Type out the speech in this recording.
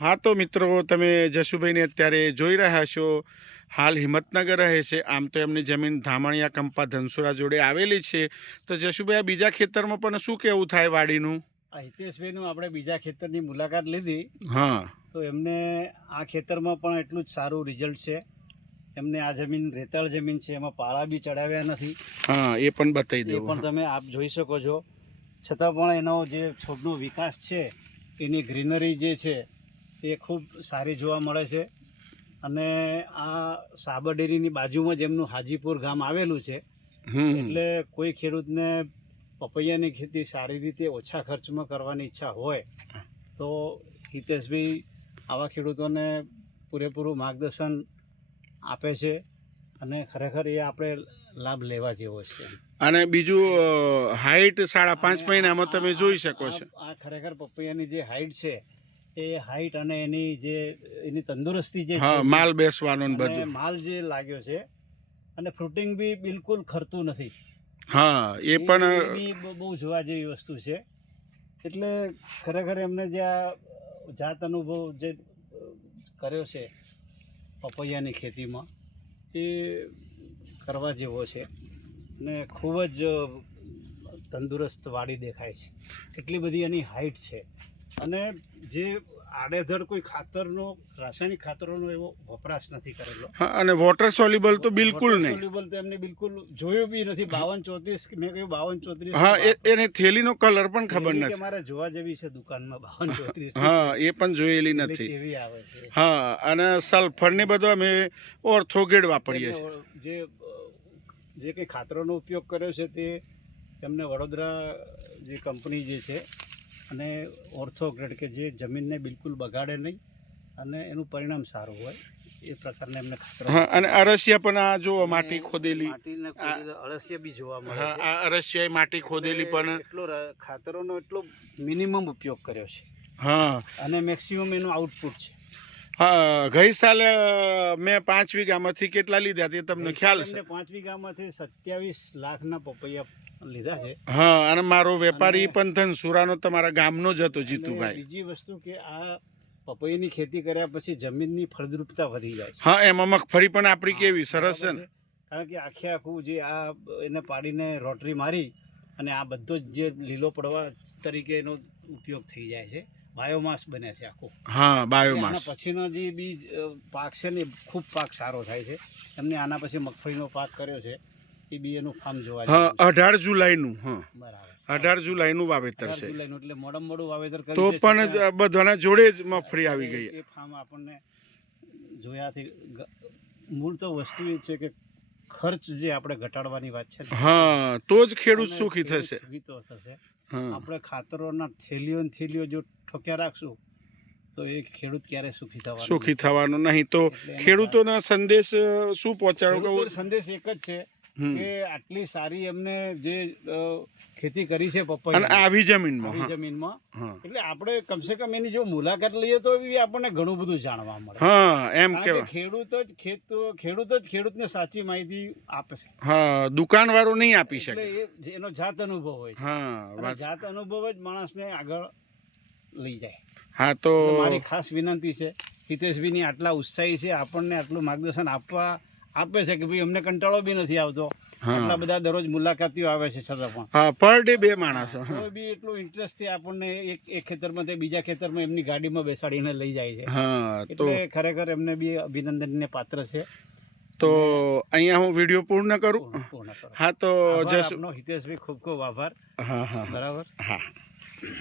हाँ तो मित्रों તમે જશુભાઈને અત્યારે જોઈ રહ્યા છો। હાલ હિંમતનગર રહે છે। આમ તો એમની જમીન ધામણિયા કંપા ધનસુરા જોડે આવેલી છે। તો જશુભાઈ આ બીજા ખેતરમાં પણ શું કેવું થાય વાડીનું? આ હિતેશભાઈનું આપણે બીજા ખેતરની મુલાકાત લીધી, હા, તો એમને આ ખેતરમાં પણ એટલું જ સારું રિઝલ્ટ છે। એમને આ જમીન રેતાળ જમીન છે, એમાં પાળા બી ચડાવ્યા નથી। હા, એ પણ બતાવી એ દઉં। પણ તમે આપ જોઈ શકો છો। છતાં પણ એનો જે છોડનો વિકાસ છે, એની ગ્રીનરી જે છે એ ખૂબ સારી જોવા મળે છે। અને આ સાબર ડેરીની બાજુમાં જ એમનું હાજીપુર ગામ આવેલું છે, એટલે કોઈ ખેડૂતને પપૈયાની ખેતી સારી રીતે ઓછા ખર્ચમાં કરવાની ઈચ્છા હોય તો હિતેશભાઈ આવા ખેડૂતોને પૂરેપૂરું માર્ગદર્શન આપે છે, અને ખરેખર એ આપણે લાભ લેવા જેવો છે। અને બીજું હાઈટ 5.5 મહિનામાં તમે જોઈ શકો છો। આ ખરેખર પપૈયાની જે હાઈટ છે એ હાઈટ અને એની તંદુરસ્તી જે છે, માલ બેસવાનો ને બધું માલ જે લાગ્યો છે, અને ફ્રૂટિંગ બી બિલકુલ ખરતું નથી। હા, એ પણ બહુ જોવા જેવી વસ્તુ છે। એટલે ખરેખર એમને જે આ જાત અનુભવ જે કર્યો છે પપૈયાની ખેતીમાં એ કરવા જેવો છે, અને ખૂબ જ તંદુરસ્ત વાડી દેખાય છે। એટલી બધી એની હાઈટ છે, અને જે આડેધડ કોઈ ખાતરનો રાસાયણિક ખાતરોનો એવો વપરાશ નથી કરેલો। હા, અને વોટર સોલ્યુબલ તો બિલકુલ નહીં। સોલ્યુબલ તો એમને બિલકુલ જોયું બી નથી। 52-34 મેં કહ્યું 52-34। હા, એને થેલીનો કલર પણ ખબર કે નથી। મારે જોવા જેવી છે દુકાનમાં 52-34। હા, એ પણ જોયેલી નથી। કેવી આવે છે? હા, અને સલ્ફર ને બધો અમે ઓર્થોગેડ વાપરીએ છીએ। જે કંઈ ખાતરોનો ઉપયોગ કર્યો છે તે એમને વડોદરા જે કંપની જે છે, અને ઓર્થોગ્રેડ કે જે જમીનને બિલકુલ બગાડે નહીં અને એનું પરિણામ સારું હોય એ પ્રકારના એમને ખાતર। હા, અને અરસિયા પણ આ જો માટી ખોદેલી, અળસિયા બી જોવા મળે હા, છે। આ અરસિયા માટી ખોદેલી પણ એટલો ખાતરોનો એટલો મિનિમમ ઉપયોગ કર્યો છે। હા, અને મેક્સિમમ એનું આઉટપુટ છે। હા, ગઈ સાલે મેં 5 વીઘામાંથી કેટલા લીધા તે તમને ખ્યાલ છે? 5 વીઘામાંથી 27 લાખના પપૈયા લીધા છે। હા, અને મારો વેપારી પણ ધનસુરાનો તમારા ગામનો જ હતો, જીતુભાઈ। બીજી વસ્તુ કે આ પપૈયાની ખેતી કર્યા પછી જમીનની ફળદ્રુપતા વધી જાય છે। હા, એમાં મગફળી પણ આપણી કેવી સરસ છે ને। કારણ કે આખું જે આ એને પાડીને રોટરી મારી અને આ બધો જ જે લીલો પડવા તરીકે એનો ઉપયોગ થઈ જાય છે, બાયોમાસ બને છે આખું। હા, બાયોમાસ પછીનો જે બીજ પાક છે ને ખૂબ પાક સારો થાય છે। એમને આના પછી મગફળીનો પાક કર્યો છે, એ બી એનું ફાર્મ જોવા જાય। હા, 18 જુલાઈનું। હા, બરાબર, 18 જુલાઈનું વાવેતર છે, એટલે મોડું વાવેતર કર્યું તો પણ બધાના જોડે જ મગફળી આવી ગઈ। એ ફાર્મ આપણને જોયાથી મૂળ તો વસ્તુ એ છે કે ખર્ચ જે આપણે ઘટાડવાની વાત છે, હા, તો જ ખેડૂત સુખી થશે। આપણે ખાતરોના થેલીઓ જો ઠોક્યા રાખશું તો એ ખેડૂત ક્યારે સુખી થવાનો નહીં। તો ખેડૂતોના સંદેશ શું પહોંચાડો? સંદેશ એક જ છે કે આટલી સારી એમને જે ખેતી કરી છે પપૈયા આવી જમીનમાં, એટલે આપણે કમસે કમ એની જો મુલાકાત લઈએ તો આપણને ઘણું બધું જાણવા મળે। હા, એમ કે ખેડૂત જ ખેડૂતને સાચી માહિતી આપે છે। હા, દુકાનવાળો નહીં આપી શકે, એટલે એનો જાત અનુભવ હોય છે। હા, જાત અનુભવ જ માણસને આગળ લઈ જાય। હા, તો મારી ખાસ વિનંતી છે હિતેશભાઈની આટલા ઉત્સાહી છે, આપણને આટલું માર્ગદર્શન આપે છે કે ભાઈ અમને કંટાળો બી નથી આવતો। આટલા બધા દરરોજ મુલાકાતીઓ આવે છે છતાં પણ, હા, પર ડે 2 માણસો, તો બી એટલું ઇન્ટરેસ્ટથી આપણને એક ખેતરમાં તે બીજા ખેતરમાં એમની ગાડીમાં બેસાડીને લઈ જાય છે। હા, એટલે ખરેખર એમને બી અભિનંદનને પાત્ર છે। તો અહીંયા હું વિડીયો પૂર્ણ કરું। હા, તો હિતેશભાઈ ખૂબ ખૂબ આભાર। હા, હા, બરાબર, હા।